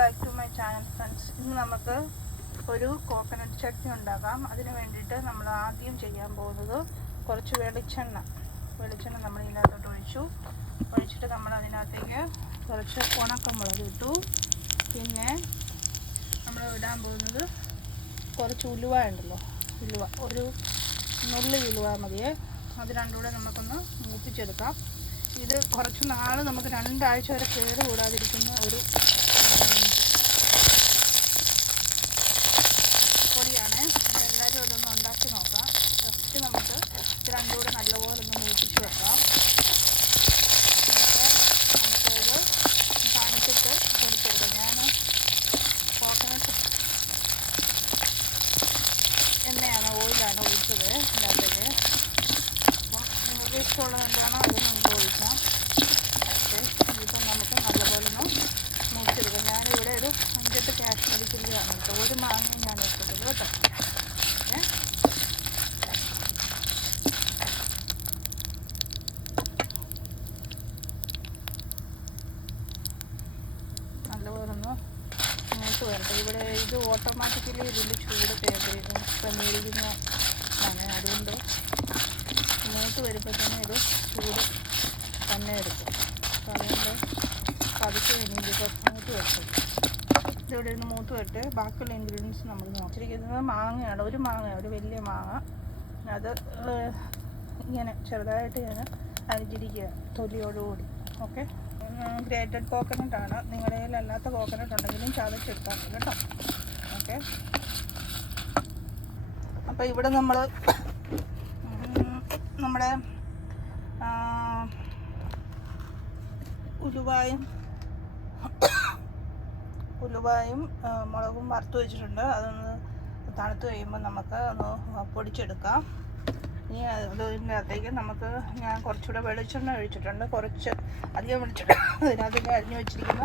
Back to my channel friends. ഇന്ന് നമുക്ക് ഒരു കോക്കനട്ട് ചട്നി ഉണ്ടാക്കാം. അതിന് വേണ്ടിയിട്ട് നമ്മൾ ആദ്യം ചെയ്യാൻ പോകുന്നത് കുറച്ച് വെളിച്ചെണ്ണ നമ്മൾ ഇതിനകത്തോട്ട് ഒഴിച്ചിട്ട് നമ്മൾ അതിനകത്തേക്ക് കുറച്ച് ഉണക്കമുളക് ഇട്ടു. പിന്നെ നമ്മൾ ഇടാൻ പോകുന്നത് കുറച്ച് ഉലുവ ഉണ്ടല്ലോ, ഉലുവ ഒരു നുള്ളി ഉലുവ മതിയേ. അത് രണ്ടും കൂടെ നമുക്കൊന്ന് മൂപ്പിച്ചെടുക്കാം. ഇത് കുറച്ച് നാൾ നമുക്ക് 2 ആഴ്ച വരെ കേട് കൂടാതിരിക്കുന്ന ഒരു പൊടിയാണ്. എല്ലാവരും അതൊന്ന് ഉണ്ടാക്കി നോക്കാം. ഫസ്റ്റ് നമുക്ക് ഇത് രണ്ടും കൂടെ നല്ലപോലെ ഒന്ന് മൂപ്പിച്ച് വെക്കാം. നമുക്കിത് തണുത്തിട്ട് പൊടിച്ചെടുക്കാം. ഞാൻ കോക്കനട്ട് എണ്ണയാണ്, ഓയിലാണ് ഒഴിച്ചത് ഇതിനകത്തേക്ക്. അപ്പം നിങ്ങൾക്ക് ഇഷ്ടമുള്ളത് എന്താണോ അത് നമുക്ക് ഒഴിക്കാം. പക്ഷേ ഇതിപ്പം നമുക്ക് നല്ലപോലെ ഒന്ന് മൂപ്പിച്ചെടുക്കാം. ഞാനിവിടെ ഒരു 5-8 കാശ്മീരി ചില്ലിയാണ് കേട്ടോ. ഒരു മാങ്ങയും ഞാൻ എടുത്തിട്ടുള്ളൂ കേട്ടോ. നല്ലപോലെ ഒന്ന് മൂത്ത് വരട്ടെ. ഇവിടെ ഇത് ഓട്ടോമാറ്റിക്കലി ഇതിൻ്റെ ചൂട് ക്രമീകരിക്കുന്നതാണ്. അതുകൊണ്ട് മൂത്ത് വരുമ്പോഴത്തേനും ഇത് ചൂട് തന്നെ എടുക്കും. അപ്പോൾ അതുകൊണ്ട് പതുക്കെ ഇതിപ്പോൾ മൂത്ത് വരട്ടെ. ഇതിവിടെ നിന്ന് മൂത്ത് വരട്ടെ. ബാക്കിയുള്ള ഇൻഗ്രീഡിയൻസ് നമ്മൾ നോക്കിയിരിക്കുന്നത് മാങ്ങയാണ്. ഒരു വലിയ മാങ്ങ. അത് ഇങ്ങനെ ചെറുതായിട്ട് ഞാൻ അരിഞ്ഞിരിക്കുക തൊലിയോടുകൂടി. Okay, grated കോക്കനട്ടാണ്. നിങ്ങളുടെ കയ്യിൽ അല്ലാത്ത കോക്കനട്ട് ഉണ്ടെങ്കിലും ചതച്ചെടുക്കാം കേട്ടോ. ഓക്കെ, അപ്പോൾ ഇവിടെ നമ്മൾ നമ്മുടെ ഉലുവായും മുളകും വറുത്ത് വെച്ചിട്ടുണ്ട്. അതൊന്ന് തണുത്ത് കഴിയുമ്പോൾ നമുക്ക് ഒന്ന് പൊടിച്ചെടുക്കാം. ഇനി അതിനകത്തേക്ക് ഞാൻ കുറച്ചുകൂടെ വെളിച്ചെണ്ണ ഒഴിച്ചിട്ടുണ്ട്. കുറച്ച് അധികം വെളിച്ചെണ്ണ അതിനകത്തേക്ക് അരിഞ്ഞു വെച്ചിരിക്കുന്നു.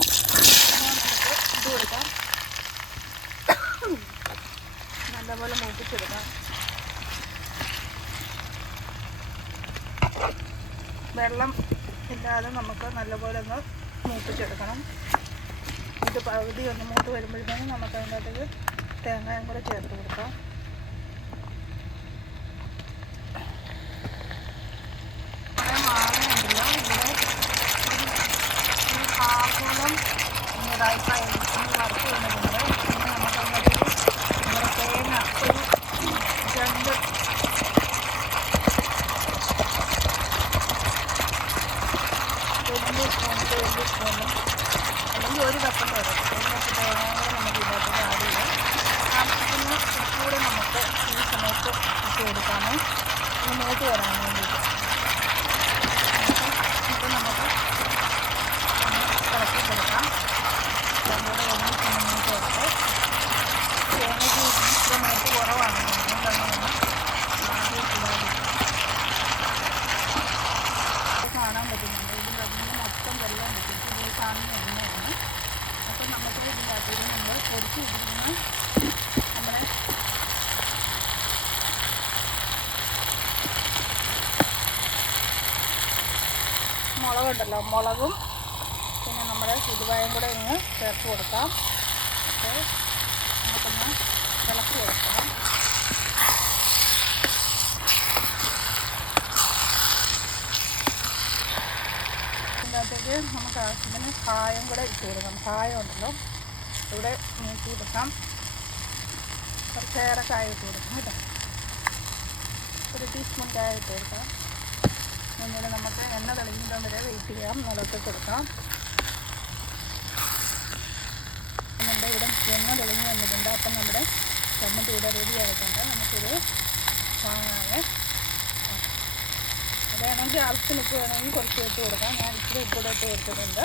നമുക്ക് ഇത് കൊടുക്കാം, നല്ലപോലെ മൂപ്പിച്ചെടുക്കാം. വെള്ളം ഇല്ലാതെ നമുക്ക് നല്ലപോലെ ഒന്ന് മൂപ്പിച്ചെടുക്കണം. ഇത് പകുതി ഒന്ന് മൂത്ത് വരുമ്പോഴത്തേനും നമുക്ക് അതിനകത്തേക്ക് തേങ്ങയും കൂടെ ചേർത്ത് കൊടുക്കാം. മാങ്ങയുണ്ടല്ലോ, ഇവിടെ ഒരു കാക്കോളം റൈസായി വറുത്ത് വരുന്നുണ്ട്. പിന്നെ നമുക്കതിനകത്ത് നമ്മുടെ തേങ്ങ ഒരു 2 വലിയ സ്പൂണും അല്ലെങ്കിൽ 1 കപ്പ് വരും. 1 കപ്പ് തേങ്ങ കൂടെ നമുക്ക് ഇതിനകത്ത് ആഡ് ചെയ്യാം. ആവശ്യത്തിന് കൂടെ നമുക്ക് ഈ സമയത്ത് ഇട്ട് കൊടുക്കാമോ, ഒന്ന് മൂത്ത് വരാൻ വേണ്ടിയിട്ട്. ഇപ്പം നമുക്ക് ഇളക്കി കൊടുക്കാം. അതുകൂടെ മൂത്ത് വരട്ടെ. തേങ്ങയ്ക്ക് ഇത്ര മൂത്ത് കുറവാണ്, അതുകൊണ്ടാണ് നമ്മൾ ആദ്യം കാണാൻ പറ്റുന്നുണ്ട്. ഇതിൻ്റെ അതിന് മൊത്തം വെള്ളം കിട്ടും. ഇത് കാണുന്ന എണ്ണയാണ്. അപ്പം നമുക്ക് ഇതിൻ്റെ അകത്തേക്ക് നമ്മൾ പൊടിച്ച് ഇരിക്കുന്ന നമ്മുടെ മുളകുണ്ടല്ലോ, മുളകും പിന്നെ നമ്മുടെ ഉലുവായും കൂടെ ഒന്ന് ചേർത്ത് കൊടുക്കാം. അപ്പോൾ നമുക്കൊന്ന് ഇളക്കി കൊടുക്കാം. ഇതിനകത്തേക്ക് നമുക്ക് ആവശ്യത്തിന് കായം കൂടെ ഇട്ട് കൊടുക്കാം. കായം ഉണ്ടല്ലോ, ഇവിടെ നീട്ടി കൊടുക്കാം. കുറച്ചേറെ കായം ഇട്ട് കൊടുക്കാം കേട്ടോ. 1 ടീസ്പൂൺ കായം ഇട്ട് കൊടുക്കാം. പിന്നീട് നമുക്ക് എണ്ണ തെളിഞ്ഞിട്ട് വരെ വെയിറ്റ് ചെയ്യാം. നിലത്ത് കൊടുക്കാം. നമ്മുടെ ഇവിടെ എണ്ണ തെളിഞ്ഞ് വന്നിട്ടുണ്ട്. അപ്പം നമ്മുടെ ചമ്മന്തി ഇവിടെ റെഡി ആയിട്ടുണ്ട്. നമുക്കിത് വാങ്ങാവേ. വേണമെങ്കിൽ ആവശ്യത്തിന് ഉപ്പ് വേണമെങ്കിൽ കുറച്ച് ഇട്ട് കൊടുക്കാം. ഞാൻ ഇച്ചിരി ഉപ്പ് കൂടെ ഇട്ട് കൊടുത്തിട്ടുണ്ട്.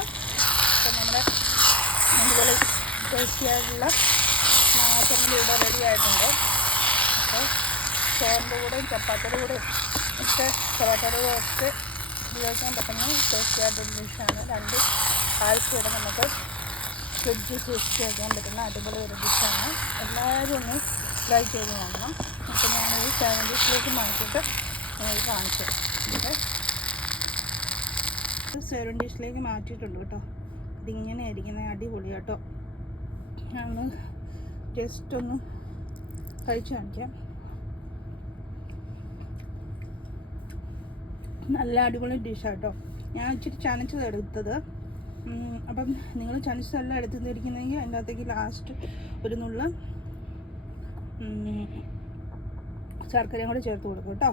അപ്പം നമ്മുടെ അടിപൊളി ടേസ്റ്റിയായിട്ടുള്ള മാങ്ങാച്ചമ്മന്തി ഇവിടെ റെഡി ആയിട്ടുണ്ട്. അപ്പോൾ ചോറിൻ്റെ കൂടെയും ചപ്പാത്തിയുടെ കൂടെയും ഒക്കെ പൊറോട്ടയുടെ കൂടെ ഒക്കെ ഉപയോഗിക്കാൻ പറ്റുന്ന ടേസ്റ്റിയായിട്ടൊരു ഡിഷാണ്. 2 ആഴ്ച കൂടെ നമുക്ക് ഫ്രിഡ്ജിൽ സൂക്ഷിച്ച് വയ്ക്കാൻ പറ്റുന്ന അടിപൊളി ഒരു ഡിഷാണ്. എല്ലാവരും ഒന്ന് ട്രൈ ചെയ്ത് നോക്കണം. അപ്പോൾ ഞാൻ ഈ 7 ഡിഷിലേക്ക് മാറ്റിയിട്ട് നിങ്ങൾക്ക് കാണിച്ചു തരാം. 7 ഡിഷിലേക്ക് മാറ്റിയിട്ടുണ്ട് കേട്ടോ. ഇതിങ്ങനെ ആയിരിക്കുന്നത് അടിപൊളി കേട്ടോ. ഞാൻ ജസ്റ്റ് ഒന്ന് കഴിച്ച് കാണിക്കാം. നല്ല അടിപൊളി ഡിഷാട്ടോ. ഞാൻ ഇച്ചിരി ചനച്ചത് എടുത്തത്. അപ്പം നിങ്ങൾ ചനച്ചതെല്ലാം എടുത്തിരിക്കുന്നെങ്കിൽ അതിൻ്റെ അകത്തേക്ക് ലാസ്റ്റ് ഒരു നുള്ള ശർക്കരയും കൂടെ ചേർത്ത് കൊടുക്കും കേട്ടോ.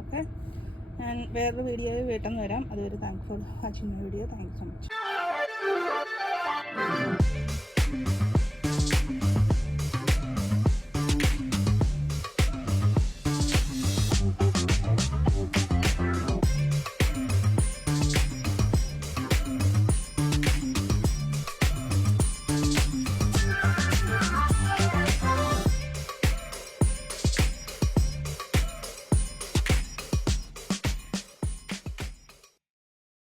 ഓക്കെ, ഞാൻ വേറൊരു വീഡിയോയിൽ പെട്ടെന്ന് വരാം. അതുവരെ thanks for watching my video. Thank you so much.